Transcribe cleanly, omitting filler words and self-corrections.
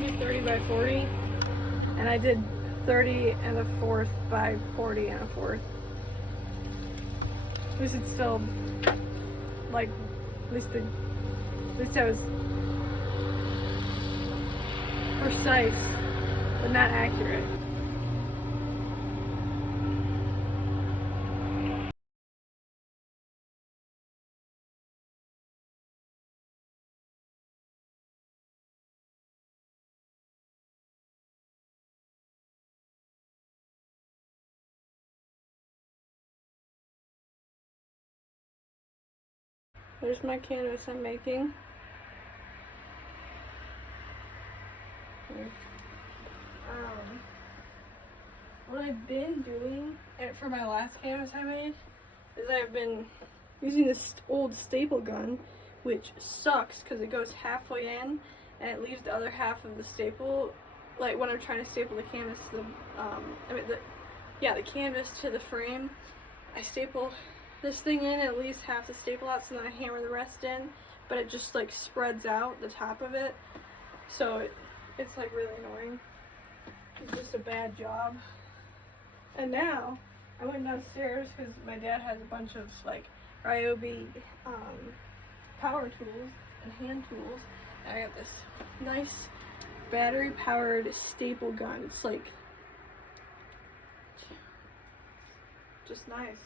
do 30 by 40, and I did 30 and a fourth by 40 and a fourth. At least it's still, like, at least I was precise, but not accurate. There's my canvas I'm making. What I've been doing for my last canvas I made is I've been using this old staple gun, which sucks because it goes halfway in and it leaves the other half of the staple, like when I'm trying to staple the canvas to the canvas to the frame. I staple this thing in, it leaves half the staple out, so then I hammer the rest in, but it just like spreads out the top of it, so it's like really annoying. It's just a bad job. And now I went downstairs because my dad has a bunch of like Ryobi power tools and hand tools, and I got this nice battery powered staple gun. It's like just nice.